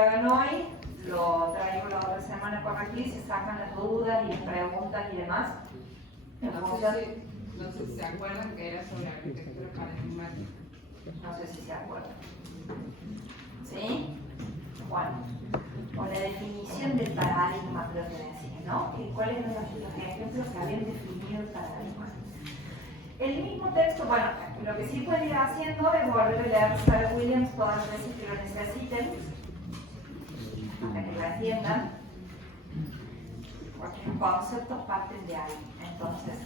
hagan hoy, lo traigo la otra semana por aquí, se sacan las dudas y las preguntas y demás. No sé si se acuerdan que era sobre arquitectura paradigmática. No sé si se acuerdan. ¿Sí? Bueno, o la definición del paradigma, creo que decía, ¿no? ¿Cuáles eran los ejemplos que habían definido el paradigma? El mismo texto, bueno, lo que sí pueden ir haciendo es volver a leer Sarah Williams todas las veces que lo necesiten, hasta que lo entiendan, porque los conceptos parten de ahí. Entonces,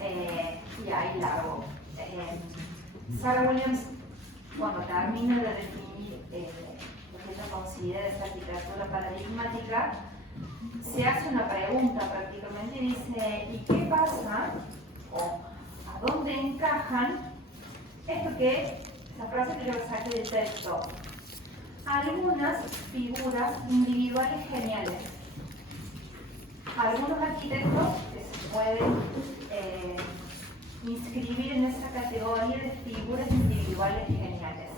y ahí largo. Sarah Williams, cuando termina de definir lo que ella considera esa arquitectura paradigmática, se hace una pregunta prácticamente y dice, ¿y qué pasa? O ¿a dónde encajan esto que, la frase que yo saqué del texto? Algunas figuras individuales geniales. Algunos arquitectos que se pueden inscribir en esa categoría de figuras individuales geniales,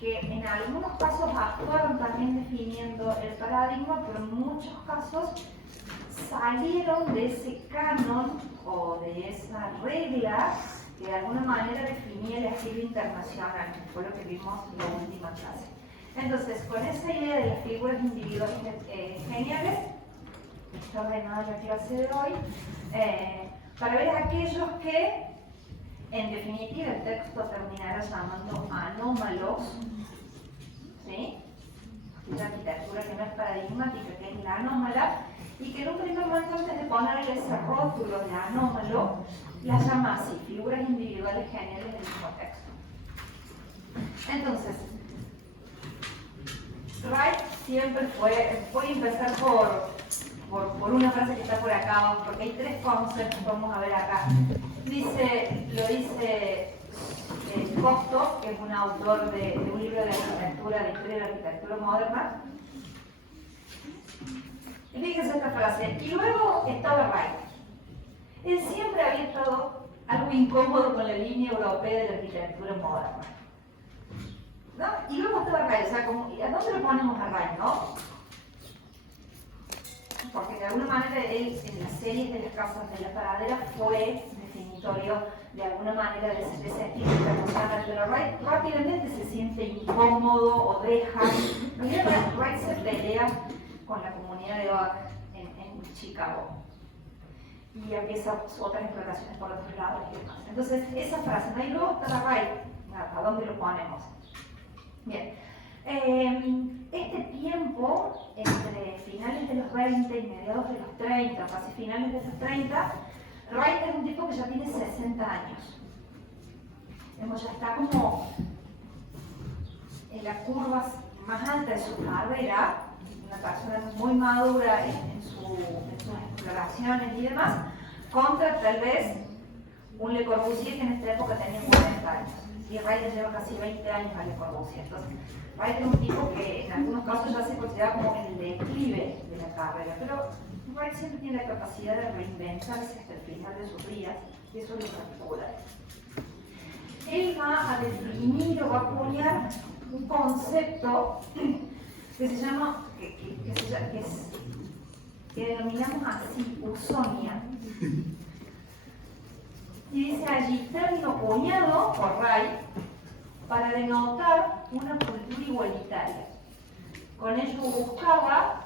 que en algunos casos actuaron también definiendo el paradigma, pero en muchos casos salieron de ese canon o de esa regla que de alguna manera definía el estilo internacional, que fue lo que vimos en la última clase. Entonces, con esa idea de las figuras individuales geniales, está ordenada la clase de hoy, para ver aquellos que, en definitiva, el texto terminará llamando anómalos, ¿sí? La arquitectura que no es paradigmática, que es la anómala, y que en un primer momento, antes de ponerle ese rótulo de anómalo, la llama así, figuras individuales geniales del mismo texto. Entonces, Wright siempre fue, voy a empezar por una frase que está por acá abajo, porque hay tres conceptos que vamos a ver acá. Lo dice Costo, que es un autor de un libro de arquitectura, de historia de la arquitectura moderna. Y fíjense esta frase. Y luego estaba Wright. Él siempre había estado algo incómodo con la línea europea de la arquitectura moderna, ¿no? Y luego estaba Wright, o sea, ¿y a dónde lo ponemos a Wright, no? Porque de alguna manera él, en las series de las casas de la Paradera, fue definitorio de alguna manera de ese estilo internacional, pero Wright rápidamente se siente incómodo o deja. Wright se pelea con la comunidad de Oak en Chicago y empieza otras exploraciones por otros lados y demás. Entonces, esa frase, ¿no? Y luego está Wright, ¿a dónde lo ponemos? Bien. Este tiempo, entre finales de los 20 y mediados de los 30, casi finales de los 30, Wright es un tipo que ya tiene 60 años. Ya está como en las curvas más altas de su carrera, una persona muy madura en sus exploraciones y demás, contra tal vez un Le Corbusier que en esta época tenía 40 años. Y Wright le lleva casi 20 años a Le Corbusier. Entonces, Wright es un tipo que en algunos casos ya se considera como en el declive de la carrera, pero Wright siempre tiene la capacidad de reinventarse hasta el final de sus días, y eso es lo particular. Él va a definir o va a acuñar un concepto que se llama, que denominamos así, usonia. Y dice allí, término cuñado por Wright para denotar una cultura igualitaria. Con ello buscaba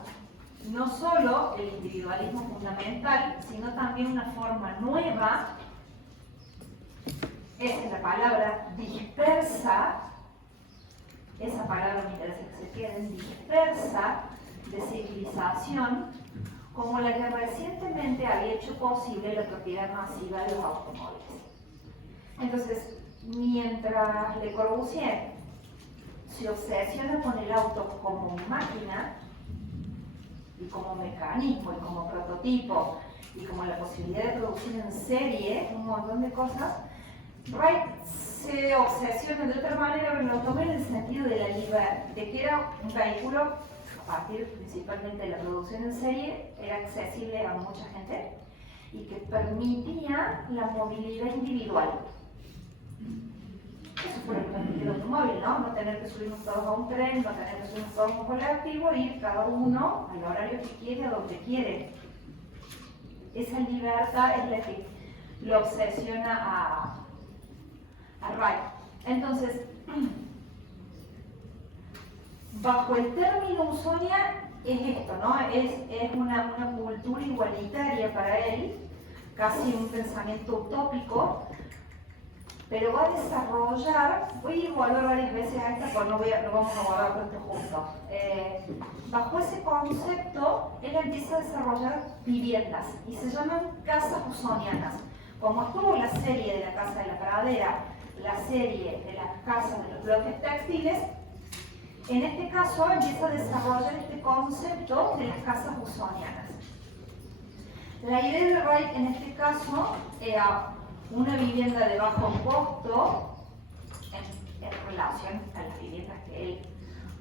no solo el individualismo fundamental, sino también una forma nueva, esa es la palabra dispersa, esa palabra me interesa que se queden, dispersa, de civilización, como la que recientemente había hecho posible la propiedad masiva de los automóviles. Entonces, mientras Le Corbusier se obsesiona con el auto como máquina y como mecanismo y como prototipo y como la posibilidad de producir en serie un montón de cosas, Wright se obsesiona de otra manera con el automóvil en el sentido de la libertad, de que era un vehículo, a partir principalmente de la producción en serie, era accesible a mucha gente y que permitía la movilidad individual. Eso fue lo que permitió móvil, ¿no? No tener que subirnos todos a un tren, no tener que subirnos todos a un colectivo, ir cada uno al horario que quiere, a donde quiere. Esa libertad es la que lo obsesiona a Wright. Entonces, bajo el término Usonia es esto, ¿no? Es una cultura igualitaria para él, casi un pensamiento utópico, pero va a desarrollar, voy a volver varias veces a esta, pero no vamos a guardar todo esto juntos. Bajo ese concepto, él empieza a desarrollar viviendas y se llaman casas usonianas. Como estuvo la serie de la Casa de la Pradera, la serie de las casas de los bloques textiles, en este caso empieza a desarrollar este concepto de las casas usonianas. La idea de Wright en este caso era una vivienda de bajo costo en relación a las viviendas que él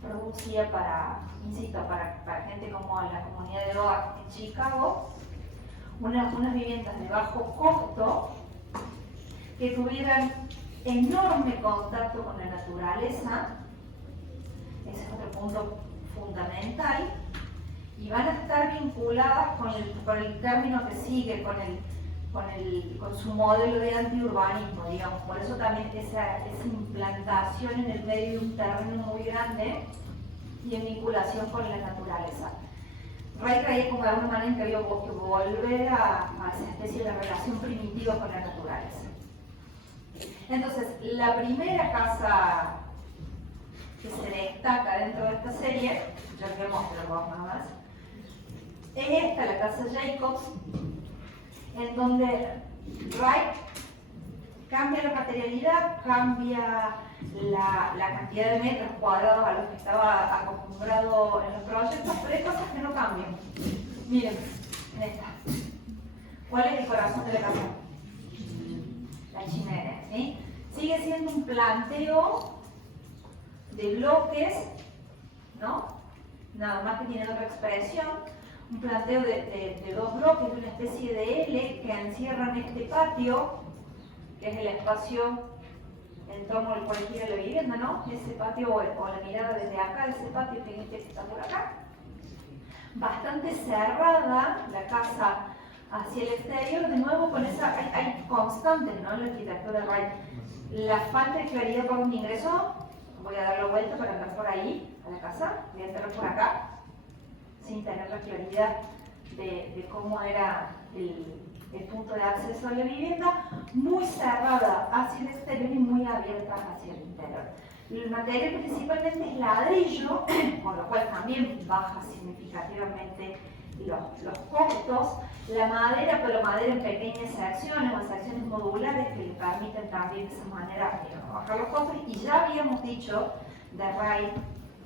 producía para, insisto, para gente como la comunidad de Oak en Chicago, unas viviendas de bajo costo que tuvieran enorme contacto con la naturaleza. Ese es otro punto fundamental, y van a estar vinculadas con el término que sigue, con su modelo de antiurbanismo, digamos. Por eso también esa implantación en el medio de un terreno muy grande y en vinculación con la naturaleza. Wright creía como de alguna manera que había que volver a esa especie de relación primitiva con la naturaleza. Entonces, la primera casa que se destaca dentro de esta serie, ya que mostrar dos nada más, es esta, la casa Jacobs, en donde Wright cambia la materialidad, cambia la cantidad de metros cuadrados a los que estaba acostumbrado en los proyectos, pero hay cosas que no cambian. Miren, en esta. ¿Cuál es el corazón de la casa? La chimenea, ¿sí? Sigue siendo un planteo de bloques, ¿no? Nada más que tiene otra expresión. Un planteo de dos bloques, de una especie de L que encierran este patio, que es el espacio en torno al cual gira la vivienda, ¿no? Ese patio, o la mirada desde acá, ese patio que está por acá. Bastante cerrada la casa hacia el exterior, de nuevo con esa, hay constantes, ¿no? En la arquitectura de Wright. La falta de claridad por un ingreso, voy a dar la vuelta para entrar por ahí, a la casa, voy a entrar por acá, sin tener la claridad de cómo era el punto de acceso a la vivienda, muy cerrada hacia el exterior y muy abierta hacia el interior. El material principalmente es ladrillo, con lo cual también baja significativamente los costos. La madera, pero madera en pequeñas secciones o secciones modulares que le permiten también de esa manera bajar los costos. Y ya habíamos dicho de Wright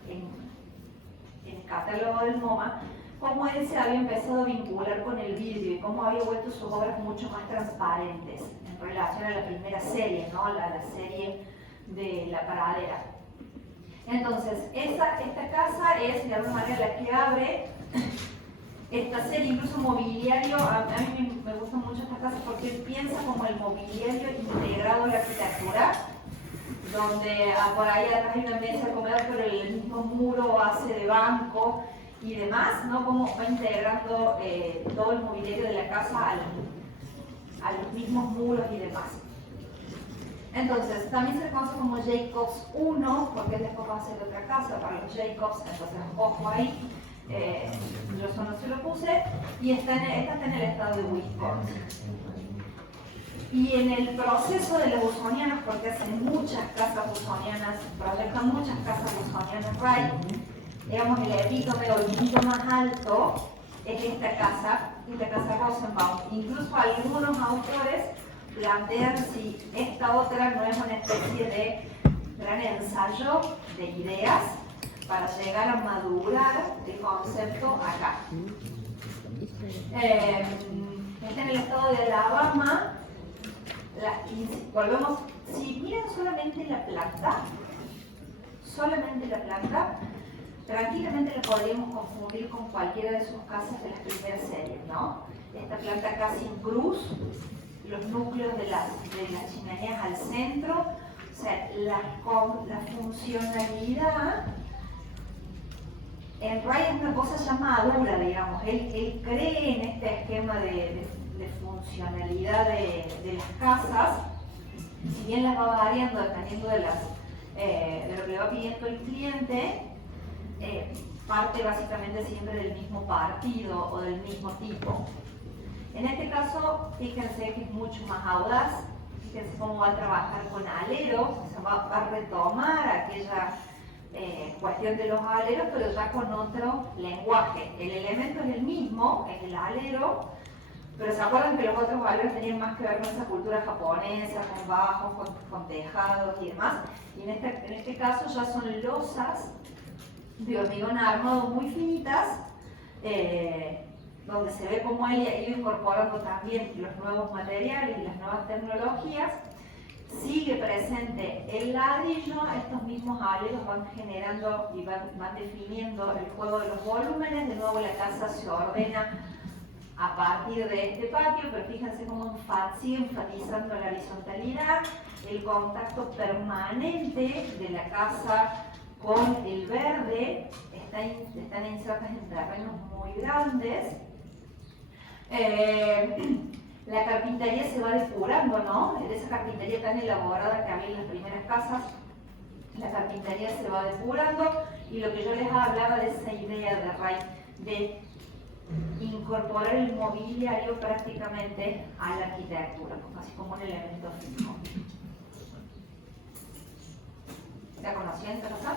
en el catálogo del MoMA, cómo él se había empezado a vincular con el vidrio y cómo había vuelto sus obras mucho más transparentes en relación a la primera serie, ¿no? la serie de La Pradera. Entonces, esta casa es de alguna manera la que abre esta serie, incluso mobiliario. A mí me gusta mucho esta casa porque él piensa como el mobiliario integrado a la arquitectura, donde por ahí atrás hay una mesa de comedor, pero el mismo muro hace de banco y demás, ¿no? Como va integrando todo el mobiliario de la casa a los mismos muros y demás. Entonces, también se le conoce como Jacobs 1, porque él después va a hacer otra casa para los Jacobs, entonces ojo ahí, yo eso no se lo puse, y esta está en el estado de Wisconsin. Y en el proceso de las usonianas, porque hacen muchas casas usonianas, proyectan muchas casas usonianas, Wright, digamos el epítome o el punto más alto es esta casa Rosenbaum. Incluso algunos autores plantean si esta otra no es una especie de gran ensayo de ideas para llegar a madurar el concepto acá. Está en el estado de Alabama. Volvemos, si miran solamente la planta, tranquilamente la podríamos confundir con cualquiera de sus casas de las primeras series, ¿no? Esta planta casi en cruz, los núcleos de las chimeneas al centro, O sea, la funcionalidad en Wright es una cosa ya madura, digamos. Él cree en este esquema de funcionalidad de las casas, si bien las va variando dependiendo de lo que le va pidiendo el cliente, parte básicamente siempre del mismo partido o del mismo tipo. En este caso, fíjense que es mucho más audaz, fíjense cómo va a trabajar con aleros, o sea, va a retomar aquella cuestión de los aleros, pero ya con otro lenguaje. El elemento es el mismo, es el alero, pero se acuerdan que los otros aleros tenían más que ver con esa cultura japonesa, con bajos, con tejados y demás. Y en este caso ya son losas de hormigón armado muy finitas, donde se ve cómo él ha ido incorporando también los nuevos materiales y las nuevas tecnologías. Sigue presente el ladrillo, estos mismos aleros van generando y van definiendo el juego de los volúmenes. De nuevo la casa se ordena a partir de este patio, pero fíjense cómo sigue enfatizando la horizontalidad, el contacto permanente de la casa con el verde, están insertas en terrenos muy grandes. La carpintería se va depurando, ¿no? De esa carpintería tan elaborada que había en las primeras casas, la carpintería se va depurando, y lo que yo les hablaba de esa idea de Wright de incorporar el mobiliario prácticamente a la arquitectura, así como un elemento fijo. ¿La conocían esta cosa?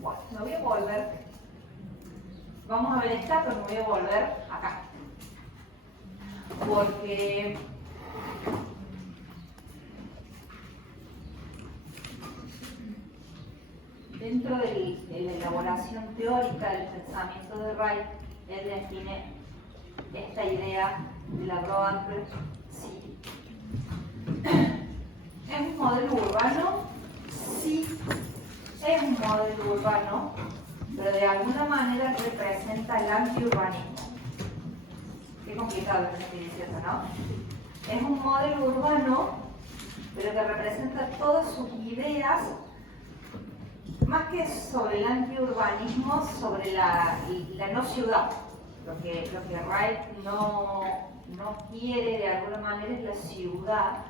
Bueno, me voy a volver. Vamos a ver esta, pero me voy a volver acá. Porque dentro de la elaboración teórica del pensamiento de Wright, él define esta idea de la Broadway City. ¿Es un modelo urbano? Sí, es un modelo urbano, pero de alguna manera representa el antiurbanismo. Qué complicado es lo que estoy diciendo, ¿no? Es un modelo urbano, pero que representa todas sus ideas, más que sobre el antiurbanismo, sobre la no ciudad. Lo que Wright no quiere de alguna manera es la ciudad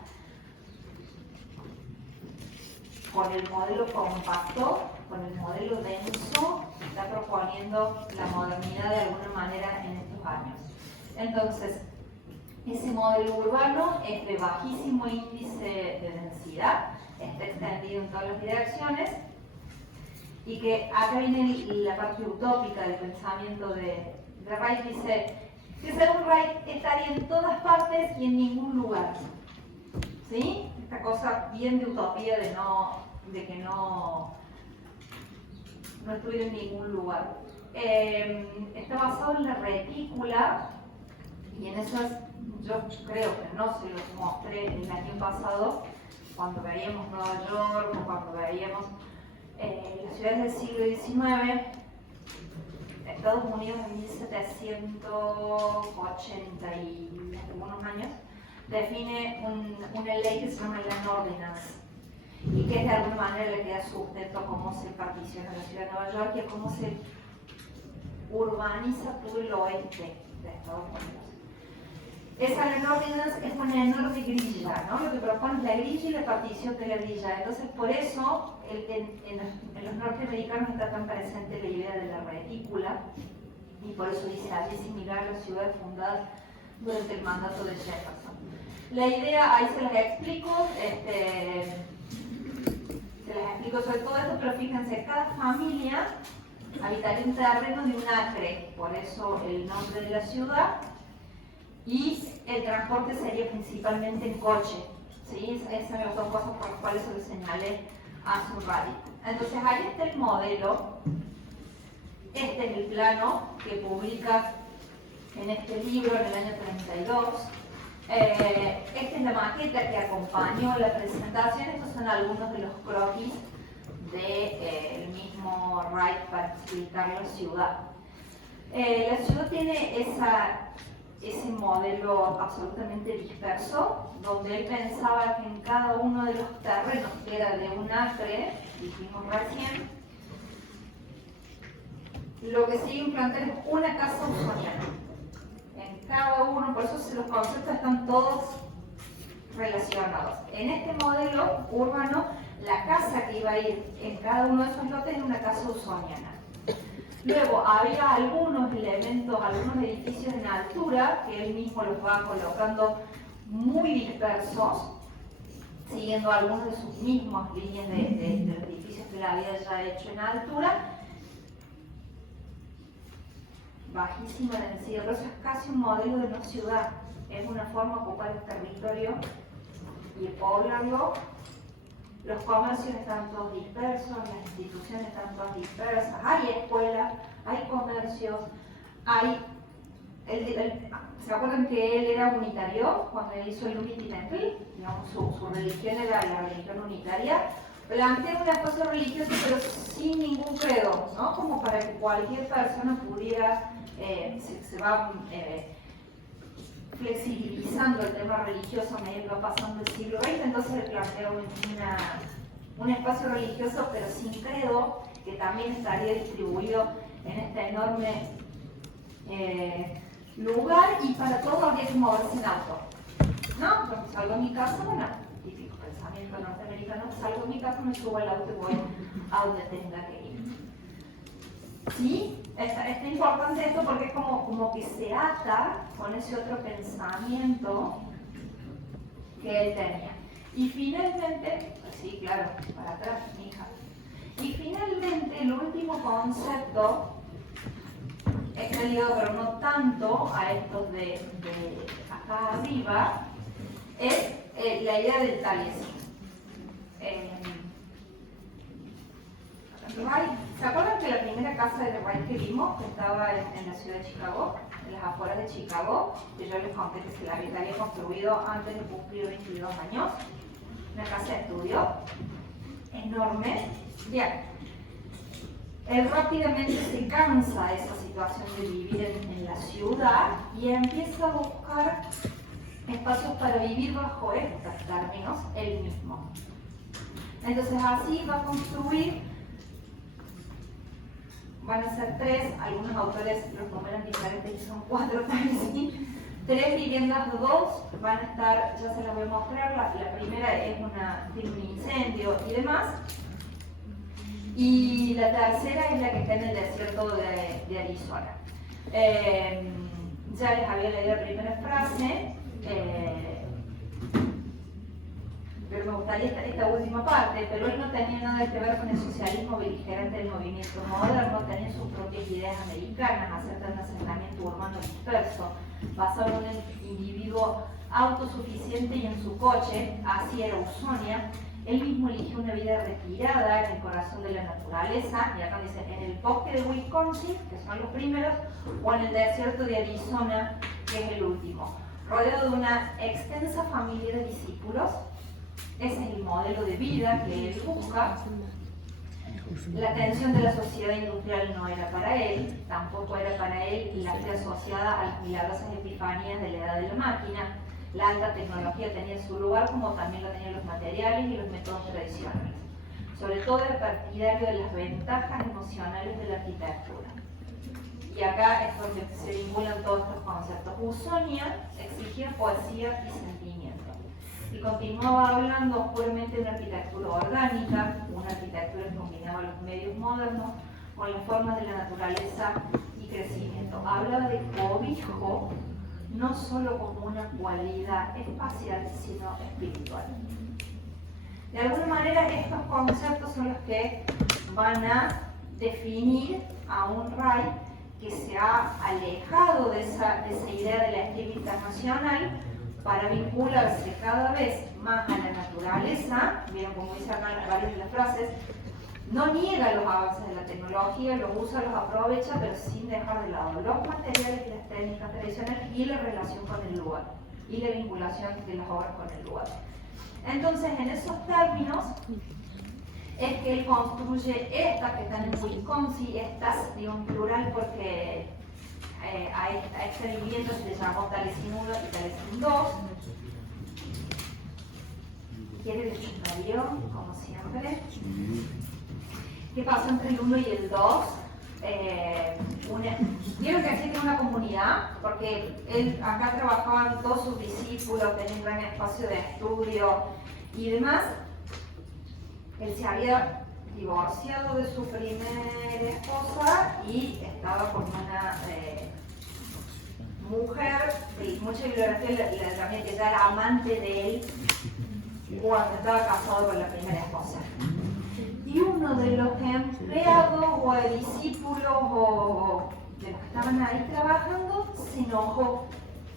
con el modelo compacto, con el modelo denso, está proponiendo la modernidad de alguna manera en estos años. Entonces, ese modelo urbano es de bajísimo índice de densidad, está extendido en todas las direcciones, y que acá viene la parte utópica del pensamiento de Wright. Dice que según Wright estaría en todas partes y en ningún lugar. ¿Sí? Esta cosa bien de utopía de que no estuviera en ningún lugar. Está basado en la retícula, y en esas yo creo que no se los mostré el año pasado, cuando veíamos Nueva York o cuando veíamos las ciudades del siglo XIX. Estados Unidos en 1780 y algunos años define una ley que se llama la Ordinance, y que es de alguna manera la que da sustento a cómo se particiona la ciudad de Nueva York y a cómo se urbaniza todo el oeste de Estados Unidos. Esa Ley Ordinance es una enorme grilla, ¿no? Lo que propone es la grilla y la partición de la grilla. Entonces, por eso, en los norteamericanos está tan presente la idea de la retícula, y por eso dice allí similar a las ciudades fundadas durante el mandato de Jefferson. La idea, ahí se las explico, sobre todo esto, pero fíjense, cada familia habitaría un terreno de un acre, por eso el nombre de la ciudad, y el transporte sería principalmente en coche, ¿sí? Esas son cosas por las cuales se lo señalé hace un ratito. Entonces ahí está el modelo, este es el plano que publica en este libro en el año 32. Esta es la maqueta que acompañó la presentación. Estos son algunos de los croquis del mismo Wright para explicar la ciudad. La ciudad tiene ese modelo absolutamente disperso, donde él pensaba que en cada uno de los terrenos, que era de un acre, dijimos recién, lo que se iba a implantar es una casa usoniana. En cada uno, por eso los conceptos están todos relacionados. En este modelo urbano, la casa que iba a ir en cada uno de esos lotes era una casa usoniana. Luego había algunos elementos, algunos edificios en altura, que él mismo los va colocando muy dispersos, siguiendo algunas de sus mismas líneas de los edificios que él había ya hecho en altura. Bajísima densidad, pero eso es casi un modelo de no ciudad, es una forma de ocupar el territorio y poblarlo. Los comercios están todos dispersos, las instituciones están todas dispersas, hay escuelas, hay comercios, hay... ¿Se acuerdan que él era unitario cuando él hizo el Unity Temple? Digamos, su religión era la religión unitaria. Plantea un espacio religioso pero sin ningún credo, ¿no? Como para que cualquier persona pudiera, se va flexibilizando el tema religioso a medida que va pasando el siglo XX, entonces él plantea un espacio religioso pero sin credo, que también estaría distribuido en este enorme lugar, y para todo habría que moverse en auto, ¿no? Cuando salgo de mi casa, bueno, típico pensamiento norteamericano, salgo de mi casa, me subo al auto y voy a donde tenga que ir. ¿Sí? Es importante esto porque es como que se ata con ese otro pensamiento que él tenía. Y finalmente, sí, claro, para atrás, mi hija. Y finalmente, el último concepto, está ligado pero no tanto a estos de acá arriba, es la idea del talismán. ¿Se acuerdan que la primera casa de Wright que vimos, que estaba en la ciudad de Chicago, en las afueras de Chicago, que yo les conté que se la había construido antes de cumplir 22 años? Una casa de estudio enorme. Bien, él rápidamente se cansa de esa situación de vivir en la ciudad y empieza a buscar espacios para vivir bajo estos términos él mismo. Entonces así va a construir, van a ser 3, algunos autores los numeran diferentes y son 4 también, 3 viviendas, 2 van a estar, ya se las voy a mostrar, la primera tiene un incendio y demás, y la tercera es la que está en el desierto de Arizona. Ya les había leído la primera frase, pero me gustaría esta última parte, pero él no tenía nada que ver con el socialismo beligerante del movimiento moderno, tenía sus propias ideas americanas acerca de un asentamiento urbano disperso, basado en un individuo autosuficiente y en su coche, así era Usonia. Él mismo eligió una vida retirada en el corazón de la naturaleza, y acá dice, en el bosque de Wisconsin, que son los primeros, o en el desierto de Arizona, que es el último, rodeado de una extensa familia de discípulos. Ese es el modelo de vida que él busca. La atención de la sociedad industrial no era para él, tampoco era para él la fe asociada a las milagrosas epifanías de la edad de la máquina. La alta tecnología tenía su lugar, como también lo tenían los materiales y los métodos tradicionales. Sobre todo era partidario de las ventajas emocionales de la arquitectura. Y acá es donde se vinculan todos estos conceptos. Usonia exigía poesía y sentimiento. Y continuaba hablando puramente de una arquitectura orgánica, una arquitectura que combinaba los medios modernos con las formas de la naturaleza y crecimiento. Hablaba de cobijo, no solo como una cualidad espacial, sino espiritual. De alguna manera, estos conceptos son los que van a definir a un Wright que se ha alejado de esa idea de la estima internacional para vincularse cada vez más a la naturaleza. Vieron como dice acá varias de las frases, no niega los avances de la tecnología, los usa, los aprovecha, pero sin dejar de lado los materiales y las técnicas tradicionales y la relación con el lugar y la vinculación de las obras con el lugar. Entonces, en esos términos es que él construye estas que están en Wisconsin, estas, digo en plural porque a este vivienda se le llamó Taliesin 1 y Taliesin 2. Quiere el chuparío, como siempre. ¿Qué pasó entre el 1 y el 2? Vieron que aquí tiene una comunidad, porque él acá trabajaban todos sus discípulos, tenía un gran espacio de estudio y demás. Él se había divorciado de su primera esposa y estaba con una mujer, mucha bibliografía la también que ya era amante de él cuando estaba casado con la primera esposa. Y uno de los empleados o discípulos o de los que estaban ahí trabajando se enojó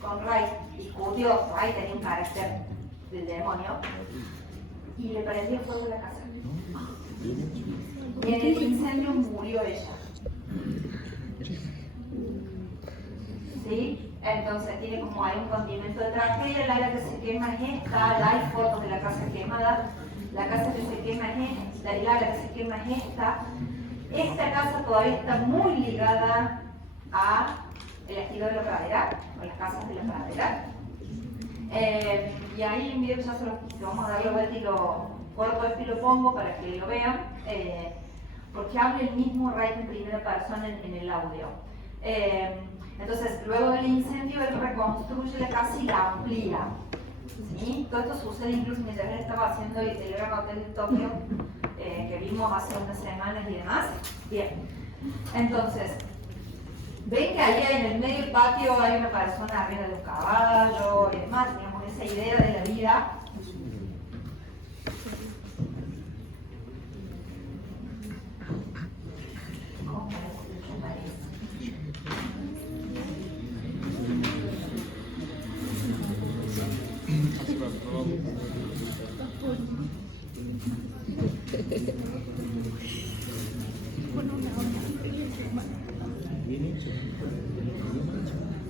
con Ray, discutió. Ray tenía un carácter del demonio y le prendió fuego la casa. Y en el incendio murió ella. ¿Sí? Entonces tiene como hay un condimento de tragedia, el área que se quema es esta, hay fotos de la casa quemada, la casa que se quema es esta, el área que se quema es esta. Esta casa todavía está muy ligada a el estilo de la pradera, o las casas de la pradera. Y ahí un video ya se lo vamos a dar la vuelta y lo corto esto y lo pongo para que lo vean, porque habla el mismo Wright en primera persona en el audio. Entonces, luego del incendio, él reconstruye la casa y la amplía. ¿Sí? Todo esto sucede incluso mientras él estaba haciendo el Gran Hotel de Tokio, que vimos hace unas semanas y demás. Bien, entonces, ven que ahí en el medio del patio hay una persona arriba de un caballo y demás, teníamos esa idea de la vida.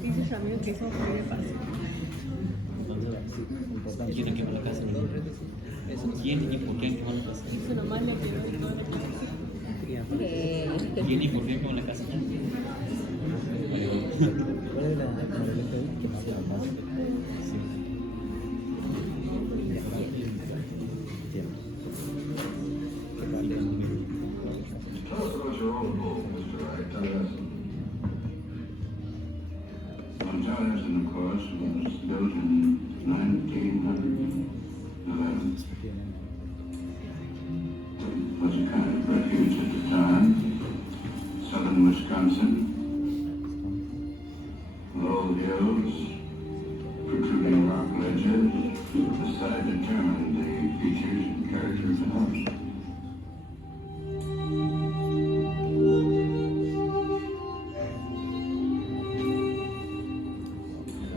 Dice también que eso fue de fácil. ¿Quién quemó la casa? ¿Quién y por qué quemó la casa? Su mamá le quedó de toda la casa. ¿Quién y por qué quemó la casa? ¿Cuál es la que más la pasa? Tell us about your own book, Mr. Wright. Taliesin, of course, was built in 1911. It was a kind of refuge at the time. Southern Wisconsin. Low hills, protruding rock ledges. The site determined the features and character of the house.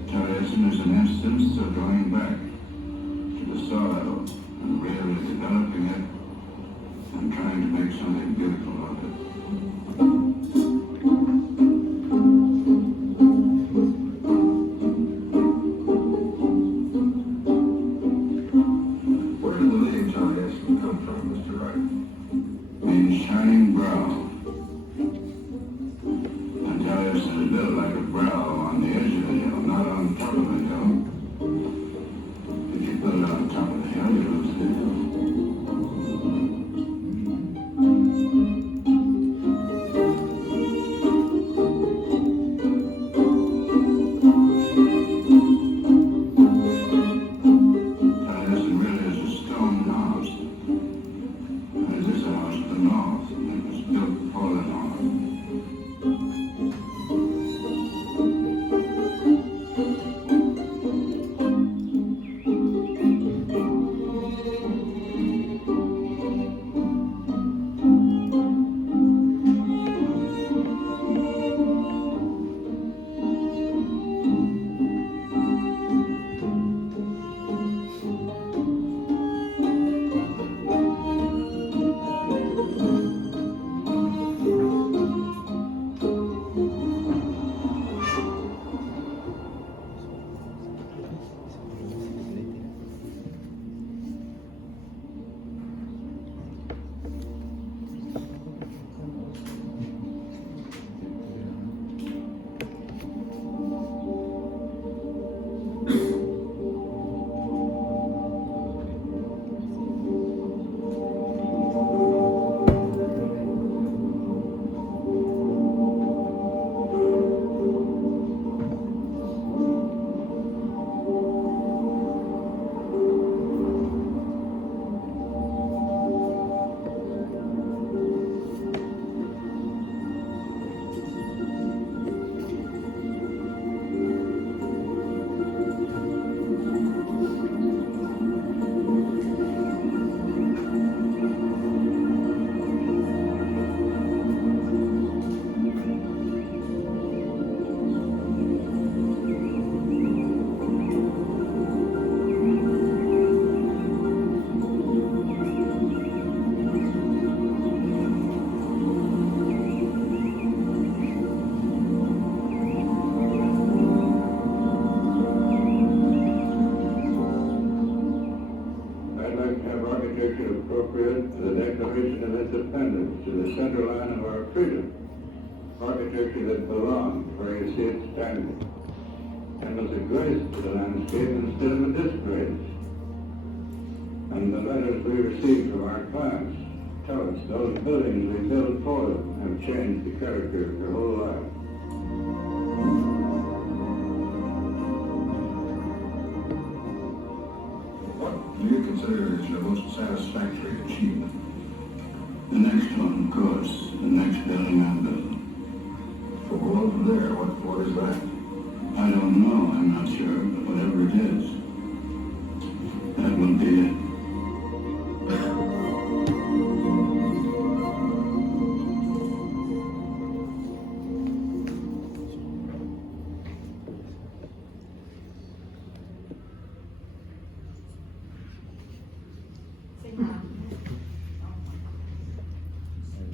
Taliesin is an instance of going back to the soil and really developing it and trying to make something beautiful of it. Where did the name Taliesin come from, Mr. Wright? Means shining brow. And Taliesin is built like a brow on the edge of the hill, not on top of the hill. If you put it on top of the hill, you lose the hill. Taliesin really is a stone house. And it is a house of the north. It was built Declaration of Independence to the center line of our freedom, architecture that belongs where you see it standing, and was a grace to the landscape instead of a disgrace. And the letters we received from our clients tell us those buildings we built for them have changed the character of their whole life. What do you consider as your most satisfactory achievement? The next one, of course, the next building I'm building. But well, over there, what is that? I don't know, I'm not sure, but whatever it is, that will be it.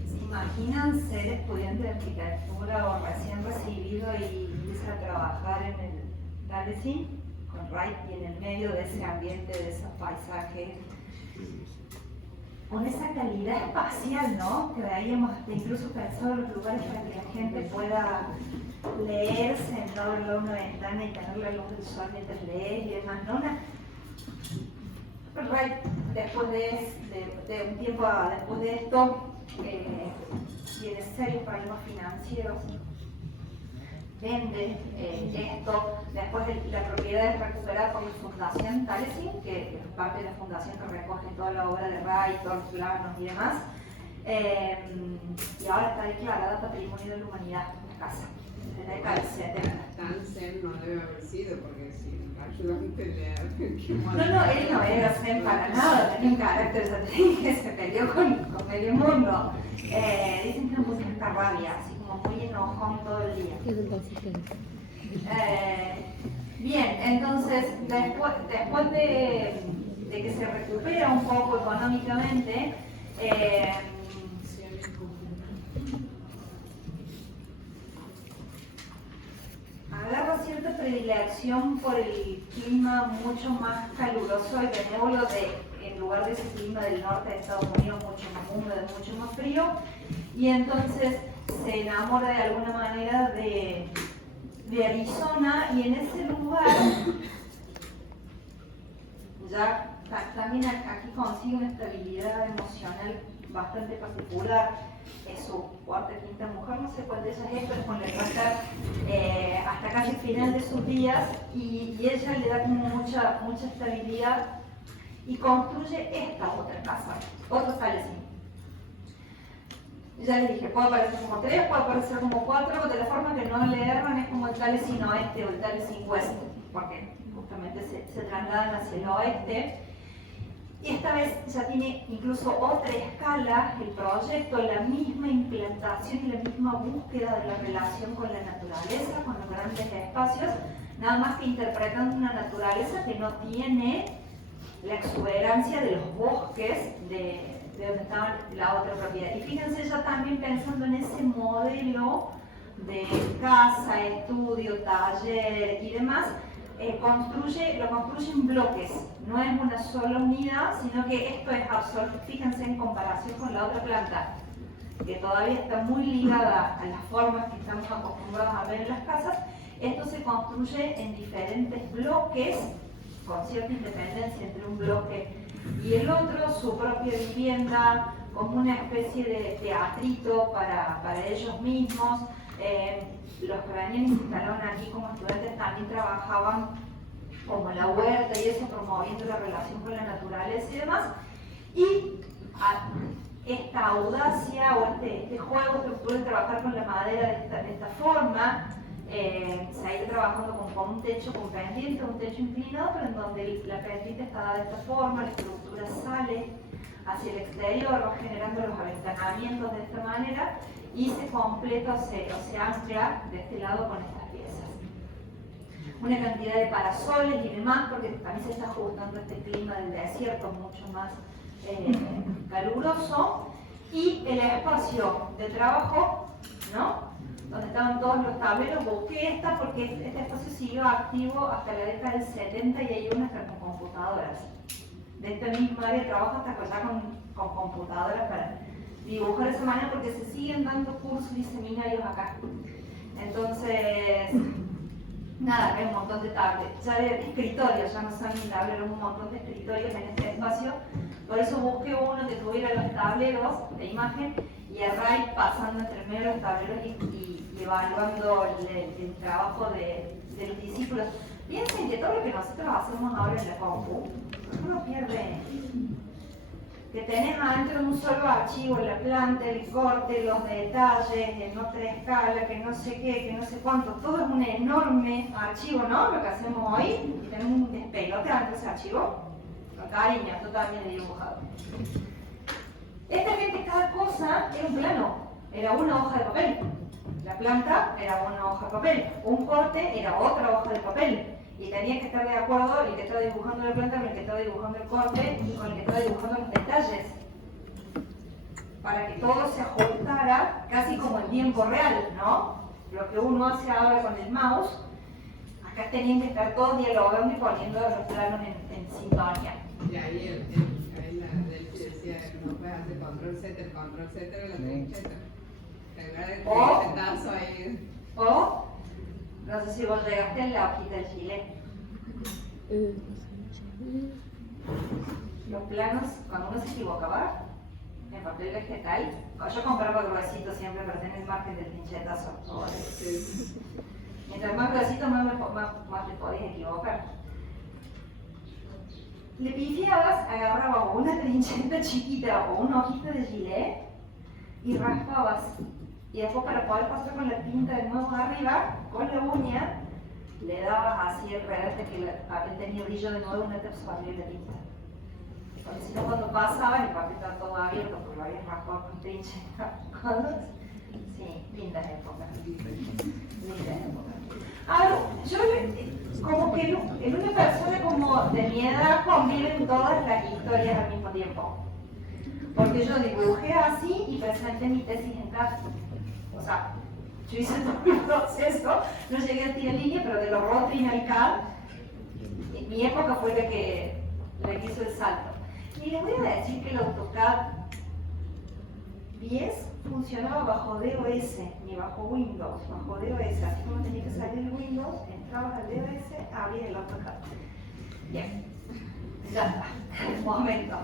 ¿Se imaginan ser estudiante de arquitectura o recién recibido y empiezan a trabajar en el Dalecín con Wright y en el medio de ese ambiente, de esos paisajes, con esa calidad espacial, ¿no? Que habíamos incluso pensado los lugares para que la gente pueda leer sentado en una ventana y tener la luz del sol mientras lee y demás, ¿no? Wright, después de un tiempo después de esto, tiene serios problemas financieros, vende esto, después la propiedad es recuperada por la Fundación Dalecín, que es parte de la fundación que recoge toda la obra de Wright, todos los planos y demás, y ahora está declarada Patrimonio de la Humanidad la casa, desde la década del 70. Tan zen no debe haber sido, porque si ayudante de No, él no era zen para nada, tenía un carácter satírico que se peleó con medio mundo. Dicen que no puso esta rabia, así como muy enojón todo el día. Bien, entonces, después de que se recupera un poco económicamente, agarra cierta predilección por el clima mucho más caluroso y benévolo en lugar de ese clima del norte de Estados Unidos, mucho más húmedo, mucho más frío, y entonces se enamora de alguna manera de Arizona, y en ese lugar ya también aquí consigue una estabilidad emocional bastante particular. Es su cuarta, quinta mujer, no sé cuál de ellas es, pero con la que va a estar hasta casi el final de sus días, y ella le da como mucha estabilidad y construye esta otra casa, otro Dalecín. Ya les dije, puede aparecer como 3, puede aparecer como 4, de la forma que no le erran es como el Dalecín oeste o el Dalecín oeste, porque justamente se trasladan hacia el oeste. Y esta vez ya tiene incluso otra escala el proyecto, la misma implantación y la misma búsqueda de la relación con la naturaleza, con los grandes espacios, nada más que interpretando una naturaleza que no tiene la exuberancia de los bosques de donde estaba la otra propiedad. Y fíjense, ya también pensando en ese modelo de casa, estudio, taller y demás, lo construye en bloques, no es una sola unidad, sino que esto es absoluto. Fíjense en comparación con la otra planta, que todavía está muy ligada a las formas que estamos acostumbrados a ver en las casas. Esto se construye en diferentes bloques, con cierta independencia entre un bloque y el otro, su propia vivienda, como una especie de teatrito para ellos mismos. Los que venían y se instalaron aquí como estudiantes también trabajaban como la huerta y eso, promoviendo la relación con la naturaleza y demás. Y esta audacia o este juego que puede trabajar con la madera de esta forma, se ha ido trabajando con un techo con pendiente, un techo inclinado, pero en donde la pendiente está dada de esta forma, la estructura sale hacia el exterior, va generando los aventanamientos de esta manera, y se completa o se ancla de este lado con estas piezas. Una cantidad de parasoles y demás, porque también se está ajustando este clima del desierto mucho más caluroso, y el espacio de trabajo, ¿no? Donde estaban todos los tableros. Busqué esta porque este espacio siguió activo hasta la década del 70 y hay unas con computadoras. de esta misma área de trabajo hasta pues ya con computadoras para dibujar de esa manera, porque se siguen dando cursos y seminarios acá. Entonces, nada, hay un montón de tablets, ya de escritorios, ya no son ni tableros, un montón de escritorios en este espacio. Por eso busqué uno que tuviera los tableros de imagen y a Ray pasando entre medio de los tableros y evaluando el trabajo de los discípulos. Piensen que todo lo que nosotros hacemos ahora en la compu, uno pierde, que tenés adentro de un solo archivo la planta, el corte, los detalles, en otra escala, que no sé qué, que no sé cuánto, todo es un enorme archivo, ¿no? Lo que hacemos hoy, y tenemos un despelote adentro de ese archivo, con cariño, totalmente dibujado. Esta gente, cada cosa era un plano, era una hoja de papel. La planta era una hoja de papel, un corte era otra hoja de papel. Y tenía que estar de acuerdo el que estaba dibujando la planta con el que estaba dibujando el corte y con el que estaba dibujando los detalles. Para que todo se ajustara casi como en tiempo real, ¿no? Lo que uno hace ahora con el mouse, acá tenían que estar todos dialogando y poniendo los planos en sintonía. Y ahí la Delphi decía, no puedes hacer control Z era la trincheta. O, no sé si vos llegaste en la hojita del gilet. Los planos, cuando uno se equivocaba, en papel vegetal, yo compraba gruesito siempre, pero tenés margen de trinchetas o mientras más gruesito, más te podés equivocar. Le pifiabas, agarrabas una trincheta chiquita o una hojita de gilet y raspabas. Y después, para poder pasar con la tinta de nuevo arriba, con la uña, le dabas así alrededor hasta que el papel tenía brillo de nuevo, una te absorbía la tinta. Porque si no, cuando pasaba, el papel estaba todo abierto porque lo habías raspado con trincheta. Sí, lindas épocas. Lindas épocas. Ahora, yo como que en una persona como de mi edad conviven todas las historias al mismo tiempo. Porque yo dibujé así y presenté mi tesis en casa. O sea, yo hice todo el proceso, no llegué a tirar línea, pero de los Rotring al CAD, mi época fue la que hizo el salto. Y les voy a decir que el AutoCAD 10 funcionaba bajo DOS, ni bajo Windows, bajo DOS. Así como tenía que salir el Windows, entrabas al DOS, abrías el AutoCAD. Bien, ya está, momento.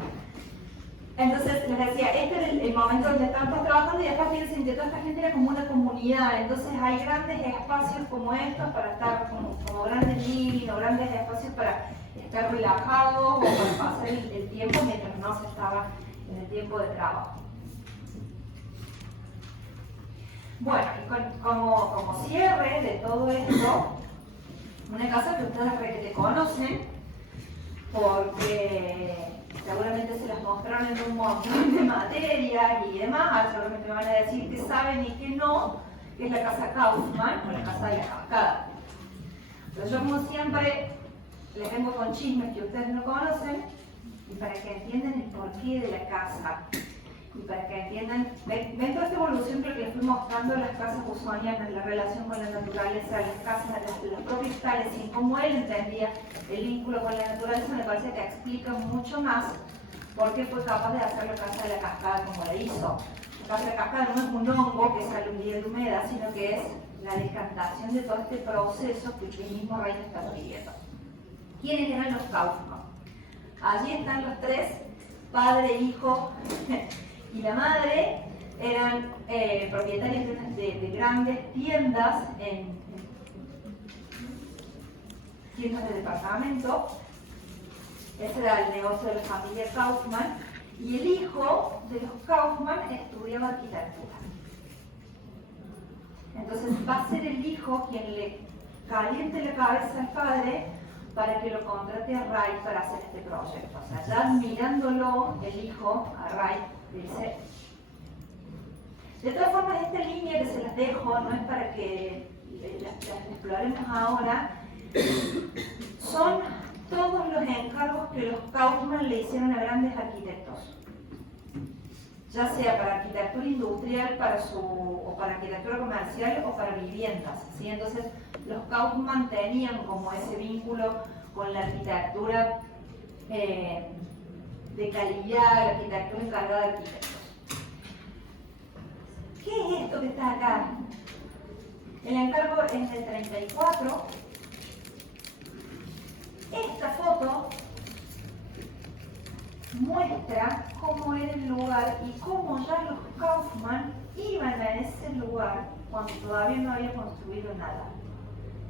Entonces les decía, este era el momento donde estaban todos trabajando y después piensen que toda esta gente era como una comunidad. Entonces hay grandes espacios como estos para estar como grandes living o grandes espacios para estar relajados o para pasar el tiempo mientras no se estaba en el tiempo de trabajo. Bueno, y como cierre de todo esto, una cosa que ustedes conocen, porque seguramente se las mostraron en un montón de materias y demás, ahora seguramente me van a decir que saben y que no, que es la casa Kaufman o la casa de la cascada. Pero yo, como siempre, les vengo con chismes que ustedes no conocen y para que entiendan el porqué de la casa y para que entiendan, ven toda esta evolución que les fui mostrando de las casas usonianas, la relación con la naturaleza, las casas, los propios tales y cómo él entendía el vínculo con la naturaleza. Me parece que explica mucho más por qué fue capaz de hacer la casa de la cascada como la hizo. La casa de la cascada no es un hongo que sale un día de humedad, sino que es la decantación de todo este proceso que el mismo rey está viviendo. ¿Quiénes eran los Kaufman? Allí están los tres, padre, hijo y la madre. Eran propietarios de grandes tiendas, tiendas de departamento. Ese era el negocio de la familia Kaufman. Y el hijo de los Kaufman estudiaba arquitectura. Entonces va a ser el hijo quien le caliente la cabeza al padre para que lo contrate a Ray para hacer este proyecto. O sea, ya admirándolo, el hijo a Ray dice. De todas formas, esta línea que se las dejo no es para que las exploremos ahora, son todos los encargos que los Kaufman le hicieron a grandes arquitectos, ya sea para arquitectura industrial, o para arquitectura comercial o para viviendas, ¿sí? Entonces los Kaufman tenían como ese vínculo con la arquitectura de calidad, la arquitectura encargada de arquitectos. ¿Qué es esto que está acá? El encargo es del 34. Esta foto muestra cómo era el lugar y cómo ya los Kaufman iban a ese lugar cuando todavía no había construido nada.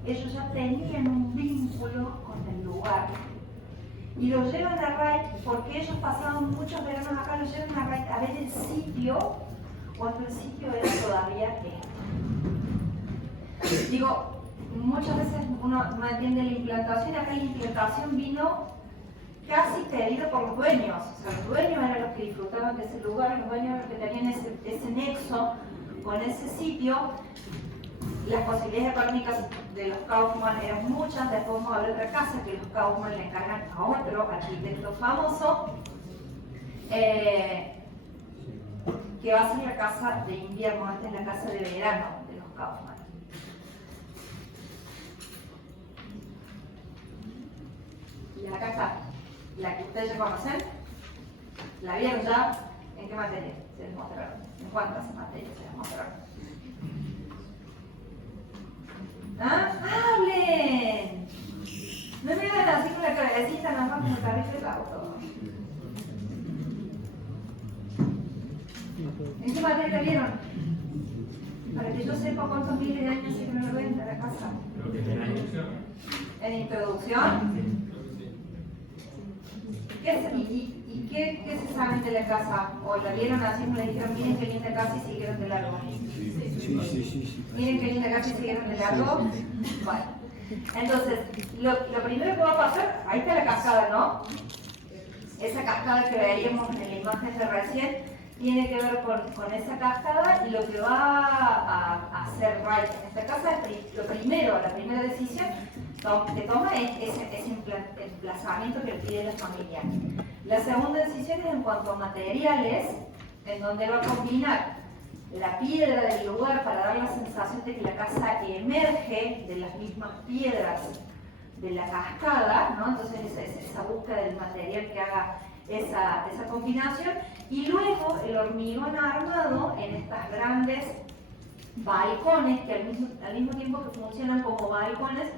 Ellos ya tenían un vínculo con el lugar. Y lo llevan a Wright porque ellos pasaban muchos veranos acá, lo llevan a Wright a ver el sitio cuando el sitio era todavía Digo, muchas veces uno no entiende la implantación, acá la implantación vino casi pedido por los dueños. O sea, los dueños eran los que disfrutaban de ese lugar, los dueños eran los que tenían ese nexo con ese sitio. Las posibilidades económicas de los Kaufman eran muchas. Después vamos a ver otra casa que los Kaufman le encargan a otro arquitecto famoso, que va a ser la casa de invierno. Esta es la casa de verano de los Kaufman. Y acá está, la que ustedes ya conocen. ¿La vieron ya? ¿En qué materia se les mostraron? ¿En cuántas materias se les mostraron? ¿Ah? ¡Hablen! No me vean así con la cabecita, nada más como carrito de auto. ¿En qué materia vieron? Para que yo sepa cuántos miles de años se me ven de la casa. ¿En introducción? ¿Qué se saben de la casa? ¿O la vieron así y le dijeron, miren qué linda casa y siguieron de largo? Sí. Miren qué linda casa y siguieron de largo. Bueno, entonces, lo primero que va a pasar, ahí está la cascada, ¿no? Esa cascada que veíamos en la imagen de recién tiene que ver con esa cascada, y lo que va a hacer Wright en esta casa es la primera decisión que toma es ese emplazamiento que le pide la familia. La segunda decisión es en cuanto a materiales, en donde va a combinar la piedra del lugar para dar la sensación de que la casa emerge de las mismas piedras de la cascada, ¿no? Entonces esa búsqueda del material que haga esa combinación, y luego el hormigón armado en estas grandes balcones que al mismo tiempo que funcionan como balcones,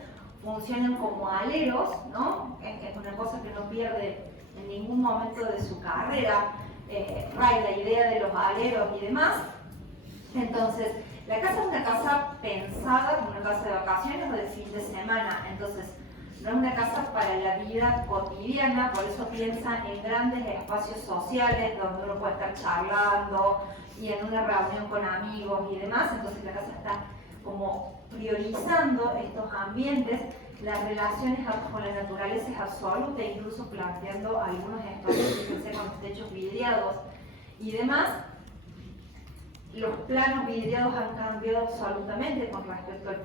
funcionan como aleros, ¿no? Es una cosa que no pierde en ningún momento de su carrera Wright, la idea de los aleros y demás. Entonces, la casa es una casa pensada como una casa de vacaciones o de fin de semana. Entonces, no es una casa para la vida cotidiana, por eso piensa en grandes espacios sociales donde uno puede estar charlando y en una reunión con amigos y demás. Entonces la casa está como priorizando estos ambientes. Las relaciones con la naturaleza es absoluta, incluso planteando algunos espacios, fíjense, con los techos vidriados y demás. Los planos vidriados han cambiado absolutamente con respecto a las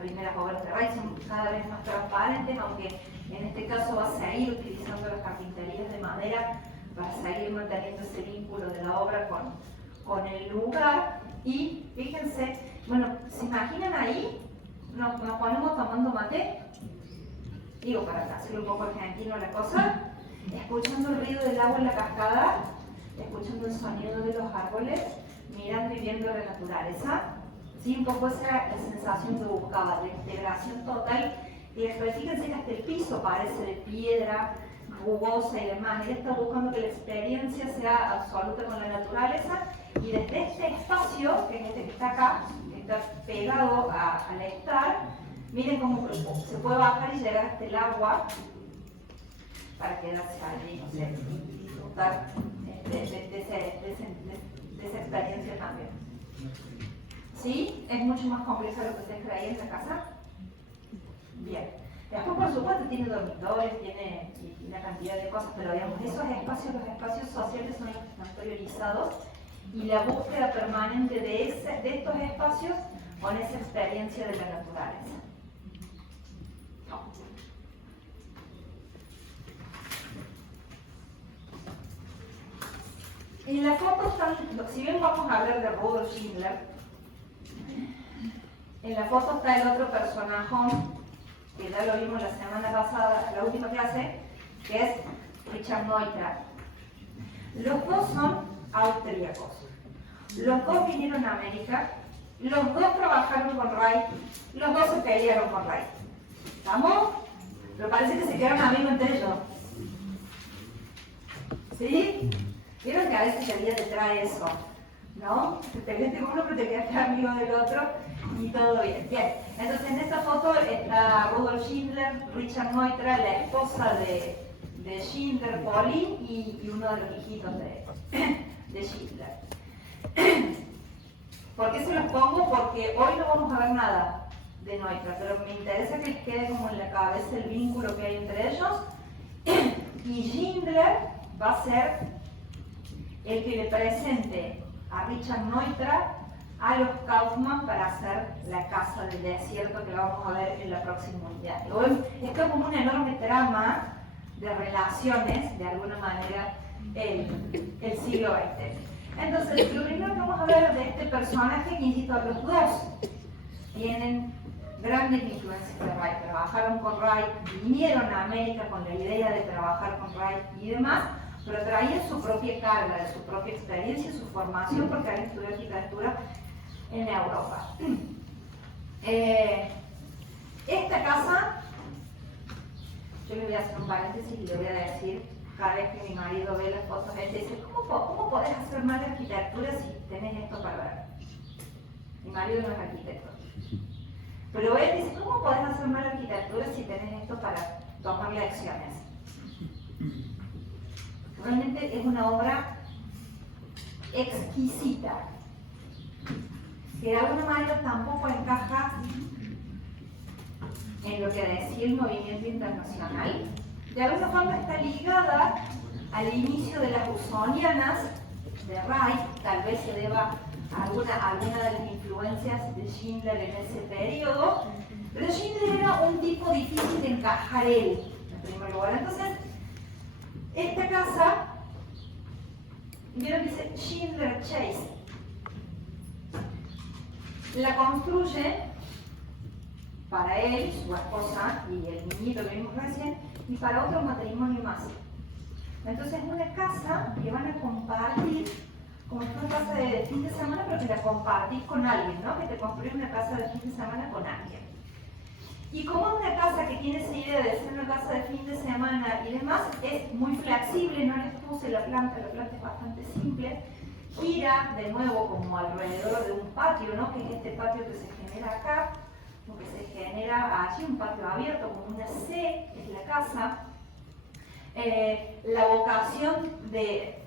primeras obras de Wright, son cada vez más transparentes, aunque en este caso va a seguir utilizando las carpinterías de madera para seguir manteniendo ese vínculo de la obra con el lugar. Y fíjense, bueno, ¿se imaginan ahí? Nos ponemos tomando mate, digo, para hacer un poco argentino la cosa, escuchando el ruido del agua en la cascada, escuchando el sonido de los árboles, mirando y viendo la naturaleza. Sí, un poco esa era la sensación que buscaba, de integración total. Y después fíjense que hasta el piso parece de piedra, rugosa y demás. Él está buscando que la experiencia sea absoluta con la naturaleza, y desde este espacio, que es este que está acá, que está pegado al estar, miren cómo se puede bajar y llegar hasta el agua para quedarse allí, no sé, y disfrutar de esa experiencia también. ¿Sí? ¿Es mucho más complejo lo que ustedes creían en la casa? Bien. Después, por supuesto, tiene dormitorios, tiene una cantidad de cosas, pero digamos, esos espacios, los espacios sociales son los que están priorizados, y la búsqueda permanente de estos espacios con esa experiencia de la naturaleza. En la foto están, si bien vamos a hablar de Rudolf Schindler, en la foto está el otro personaje, que ya lo vimos la semana pasada, la última clase, que es Richard Neutra. Los dos son austríacos. Los dos vinieron a América, los dos trabajaron con Wright, los dos se pelearon con Wright. ¿Estamos? Pero parece que se quedaron amigos entre ellos. ¿Sí? Vieron que a veces la vida te trae eso, ¿no? Te peleaste con uno pero te quedaste amigo del otro y todo bien. Bien, entonces en esta foto está Rudolf Schindler, Richard Neutra, la esposa de Schindler, Pauline y uno de los hijitos de Schindler. ¿Por qué se los pongo? Porque hoy no vamos a ver nada de Neutra, pero me interesa que les quede como en la cabeza el vínculo que hay entre ellos. Y Schindler va a ser el que le presente a Richard Neutra a los Kaufmann para hacer la casa del desierto, que la vamos a ver en la próxima unidad. Esto es como un enorme trama de relaciones, de alguna manera, el siglo XX. Entonces, lo primero que vamos a ver de este personaje, que insisto, los dos tienen grandes influencias de Wright, trabajaron con Wright, vinieron a América con la idea de trabajar con Wright y demás, pero traían su propia carga, de su propia experiencia y su formación, porque habían estudiado arquitectura en Europa. Esta casa, yo le voy a hacer un paréntesis y le voy a decir, cada vez que mi marido ve las fotos, él dice, ¿cómo podés hacer mal arquitectura si tenés esto para ver? Mi marido no es arquitecto. Pero él dice, ¿cómo podés hacer mal arquitectura si tenés esto para tomar lecciones? Realmente es una obra exquisita, que de alguna manera tampoco encaja en lo que decía el movimiento internacional. De alguna forma está ligada al inicio de las usonianas de Wright, tal vez se deba a alguna de las influencias de Schindler en ese periodo, pero Schindler era un tipo difícil de encajar él, en primer lugar. Entonces, esta casa, vieron que dice Schindler Chase, la construye para él, su esposa y el niñito que vimos recién, y para otro matrimonio más. Entonces es una casa que van a compartir, como si fuera una casa de fin de semana, pero que la compartís con alguien, ¿no? Que te construís una casa de fin de semana con alguien. Y como es una casa que tiene esa idea de ser una casa de fin de semana y demás, es muy flexible, no les puse la planta es bastante simple, gira de nuevo como alrededor de un patio, ¿no? Que es este patio que se genera acá, o que se genera allí, un patio abierto como una C, es la casa. La vocación de,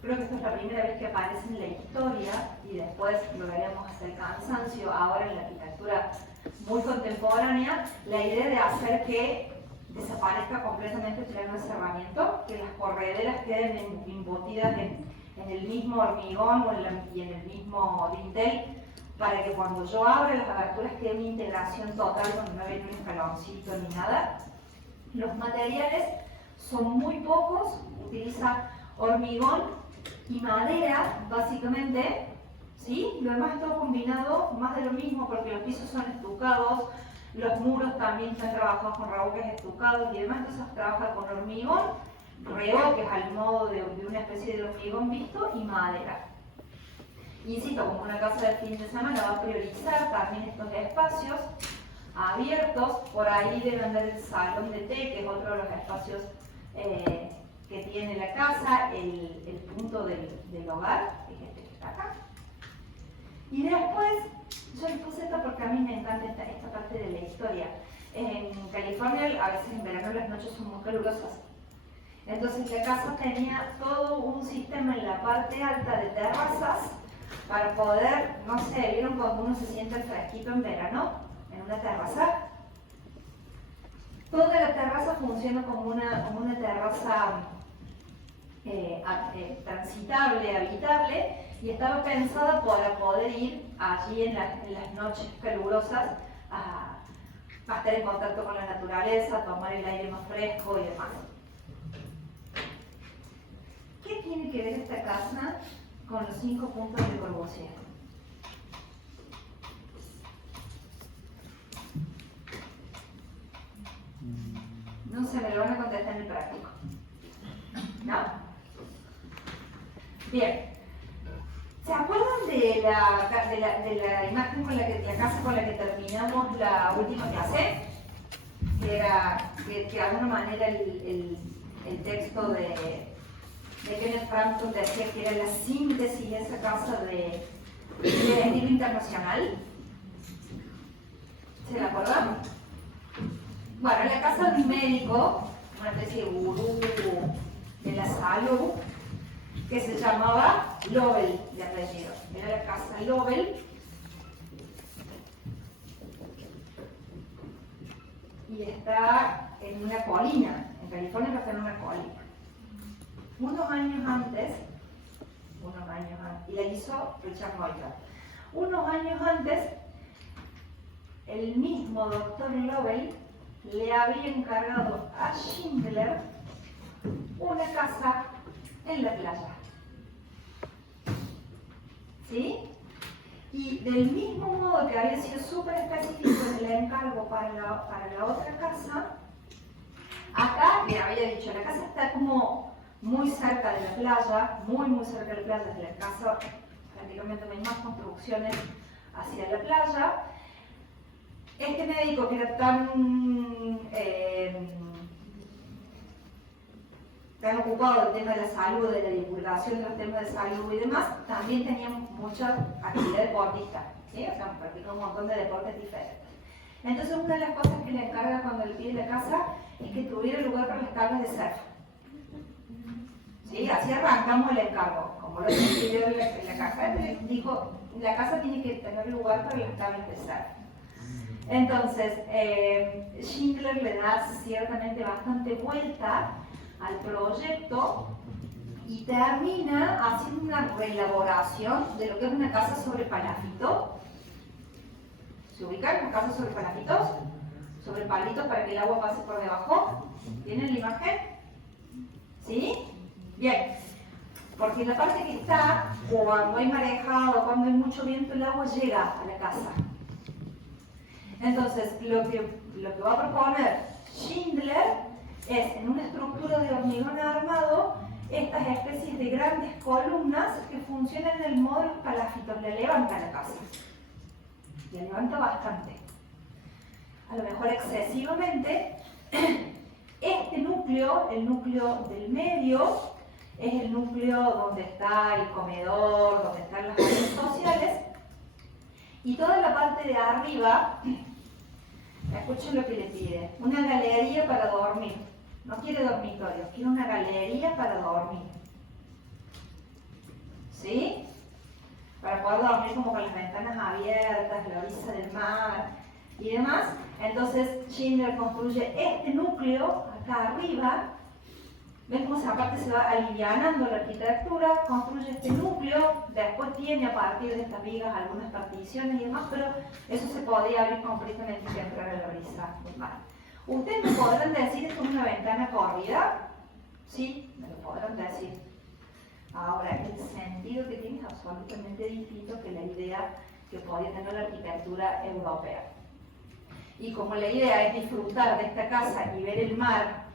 creo que esta es la primera vez que aparece en la historia y después lo veremos hasta el cansancio, ahora en la arquitectura muy contemporánea, la idea de hacer que desaparezca completamente el plano de cerramiento, que las correderas queden embotidas en el mismo hormigón y en el mismo dintel, para que cuando yo abra las aberturas quede una integración total, donde no hay un escaloncito ni nada. Los materiales son muy pocos, utiliza hormigón y madera básicamente, ¿sí? Lo demás es todo combinado, más de lo mismo, porque los pisos son estucados, los muros también están trabajados con revoques estucados y demás, entonces trabaja con hormigón, revoques al modo de una especie de hormigón visto y madera. Insisto, como una casa de fin de semana va a priorizar también estos espacios abiertos. Por ahí debe andar el salón de té, que es otro de los espacios que tiene la casa, el punto del hogar, que es este que está acá. Y después, yo les puse esto porque a mí me encanta esta parte de la historia. En California, a veces en verano las noches son muy calurosas. Entonces la casa tenía todo un sistema en la parte alta de terrazas para poder, no sé, ¿vieron cuando uno se siente fresquito en verano? En una terraza. Toda la terraza funciona como una terraza transitable, habitable, y estaba pensada para poder ir allí en las noches calurosas a estar en contacto con la naturaleza, a tomar el aire más fresco y demás. ¿Qué tiene que ver esta casa con los 5 puntos de Corbusier? No se me lo van a contestar en el práctico. ¿No? Bien. ¿Se acuerdan de la imagen con la que, la casa con la que terminamos la última clase? Que era que de alguna manera el texto de Kenneth Frampton decía que era la síntesis de esa casa de estilo internacional. ¿Se la acuerdan? Bueno, la casa de un médico, una especie de gurú de la salud, que se llamaba Lovell de apellido. Era la casa Lovell. Y está en una colina, en California, pero está en una colina. Unos años antes, y la hizo Richard Neutra. Unos años antes, el mismo doctor Lovell le había encargado a Schindler una casa en la playa. ¿Sí? Y del mismo modo que había sido súper específico el encargo para la otra casa, acá le había dicho, la casa está como muy cerca de la playa, muy cerca de la playa, desde la casa prácticamente no hay más construcciones hacia la playa. Este médico que era tan ocupado del tema de la salud, de la divulgación de los temas de salud y demás, también tenía mucha actividad deportista, ¿sí? O sea, practicaba un montón de deportes diferentes. Entonces, una de las cosas que le encarga cuando le pide la casa es que tuviera lugar para las tablas de surf. ¿Sí? Así arrancamos el encargo, como lo pidió en la casa. Dijo, la casa tiene que tener lugar para las tablas de surf. Entonces, Schindler le da ciertamente bastante vuelta al proyecto y termina haciendo una reelaboración de lo que es una casa sobre palafito. ¿Se ubican una casa sobre palafitos? Sobre palitos para que el agua pase por debajo. ¿Tienen la imagen? ¿Sí? Bien. Porque en la parte que está, cuando hay marejado, cuando hay mucho viento, el agua llega a la casa. Entonces, lo que va a proponer Schindler es, en una estructura de hormigón armado, estas especies de grandes columnas que funcionan en el modo de los palafitos, le levanta la casa. Y la levanta bastante. A lo mejor excesivamente. Este núcleo, el núcleo del medio, es el núcleo donde está el comedor, donde están las áreas sociales. Y toda la parte de arriba, escuchen lo que le pide, una galería para dormir. No quiere dormitorio, quiere una galería para dormir. ¿Sí? Para poder dormir como con las ventanas abiertas, la orilla del mar y demás. Entonces Schindler construye este núcleo acá arriba. ¿Ven cómo aparte se va alivianando la arquitectura? Construye este núcleo, después tiene a partir de estas vigas algunas particiones y demás, pero eso se podía abrir completamente y entrar a la brisa del mar. ¿Ustedes me podrán decir esto es una ventana corrida? Sí, me lo podrán decir. Ahora, el sentido que tiene es absolutamente distinto que la idea que podía tener la arquitectura europea. Y como la idea es disfrutar de esta casa y ver el mar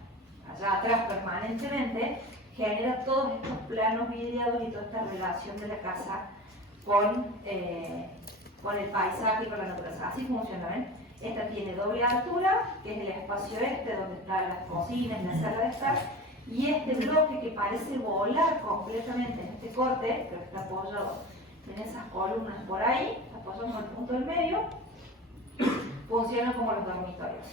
allá atrás permanentemente, genera todos estos planos videados y toda esta relación de la casa con el paisaje y con la naturaleza. Así funciona, ¿ven? Esta tiene doble altura, que es el espacio este donde están las cocinas, la sala de estar, y este bloque que parece volar completamente en este corte, pero que está apoyado en esas columnas por ahí, apoyado en el punto del medio, funciona como los dormitorios.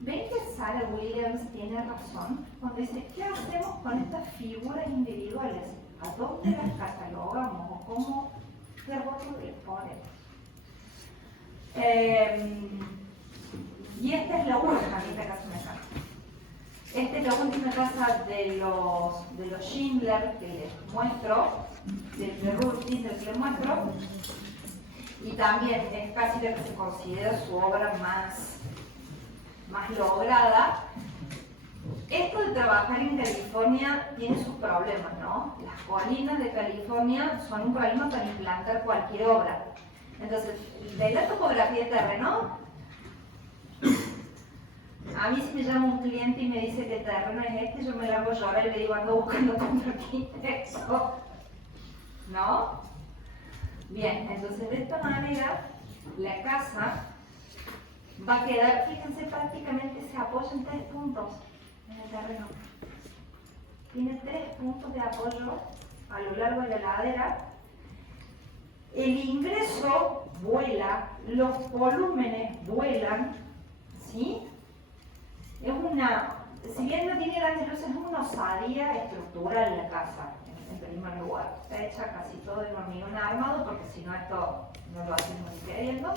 ¿Ven que Sarah Williams tiene razón cuando dice, ¿qué hacemos con estas figuras individuales? ¿A dónde las catalogamos o cómo, qué rostro les ponemos? Y esta es la última, esta casa me encanta. Esta es la última casa de los Schindler que les muestro, de Rudolf Schindler que les muestro, y también es casi la que se considera su obra más lograda. Esto de trabajar en California tiene sus problemas, ¿no? Las colinas de California son un problema para implantar cualquier obra. Entonces, de la topografía de terreno, A mí si me llama un cliente y me dice que el terreno es este, yo me largo a llorar y le digo ando buscando otro arquitecto. ¿No? Bien, entonces de esta manera la casa va a quedar, fíjense, prácticamente se apoya en 3 puntos en el terreno. Tiene 3 puntos de apoyo a lo largo de la ladera. El ingreso vuela, los volúmenes vuelan, ¿sí? Es una, si bien no tiene grandes luces, es una osadía estructural la casa, en primer lugar. Está hecha casi todo en hormigón armado, porque si no esto no lo hacemos ni queriendo.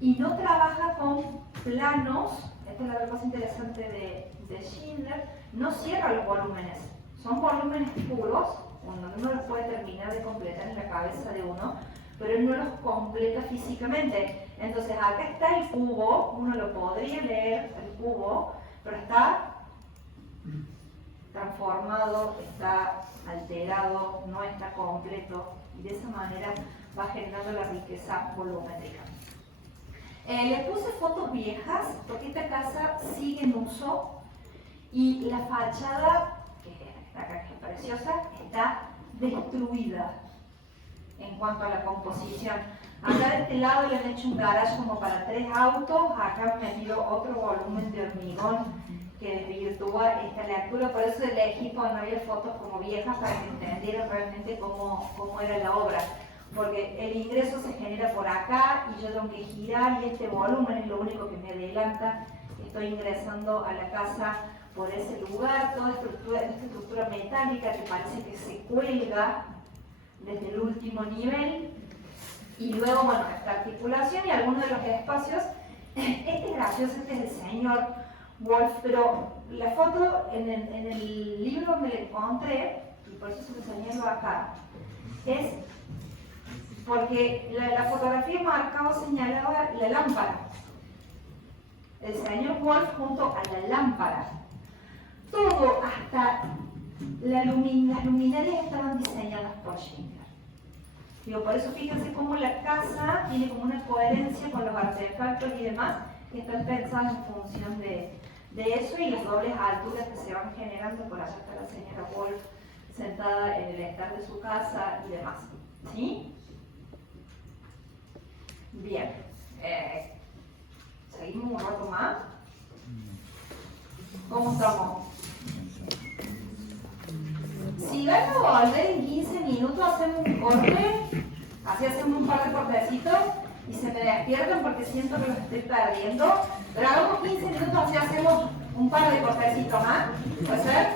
Y no trabaja con planos, esta es la cosa interesante de Schindler, no cierra los volúmenes, son volúmenes puros, donde uno los puede terminar de completar en la cabeza de uno, pero él no los completa físicamente. Entonces acá está el cubo, uno lo podría leer, el cubo, pero está transformado, está alterado, no está completo, y de esa manera va generando la riqueza volumétrica. Les puse fotos viejas, porque esta casa sigue en uso, y la fachada, que está acá, que es preciosa, está destruida en cuanto a la composición. Acá de este lado le han hecho un garage como para 3 autos, acá han metido otro volumen de hormigón que desvirtúa esta lectura, por eso elegí poner fotos como viejas para que entendieran realmente cómo era la obra. Porque el ingreso se genera por acá y yo tengo que girar y este volumen es lo único que me adelanta. Estoy ingresando a la casa por ese lugar, toda esta estructura metálica que parece que se cuelga desde el último nivel. Y luego, bueno, esta articulación y algunos de los espacios. Este es gracioso, este es el señor Wolf, pero la foto en el libro donde la encontré, y por eso se lo señalo acá, es porque la fotografía marcaba o señalaba la lámpara. El señor Wolf junto a la lámpara. Todo, hasta las luminarias estaban diseñadas por Schindler. Digo, por eso fíjense cómo la casa tiene como una coherencia con los artefactos y demás que están pensados en función de eso y las dobles alturas que se van generando. Por allá está la señora Wolf sentada en el estar de su casa y demás. ¿Sí? Bien. ¿Seguimos un rato más? ¿Cómo estamos? Si van a volver en 15 minutos, hacemos un corte, así hacemos un par de cortecitos y se me despiertan porque siento que los estoy perdiendo. Pero hagamos 15 minutos, así hacemos un par de cortecitos más. ¿Puede ser?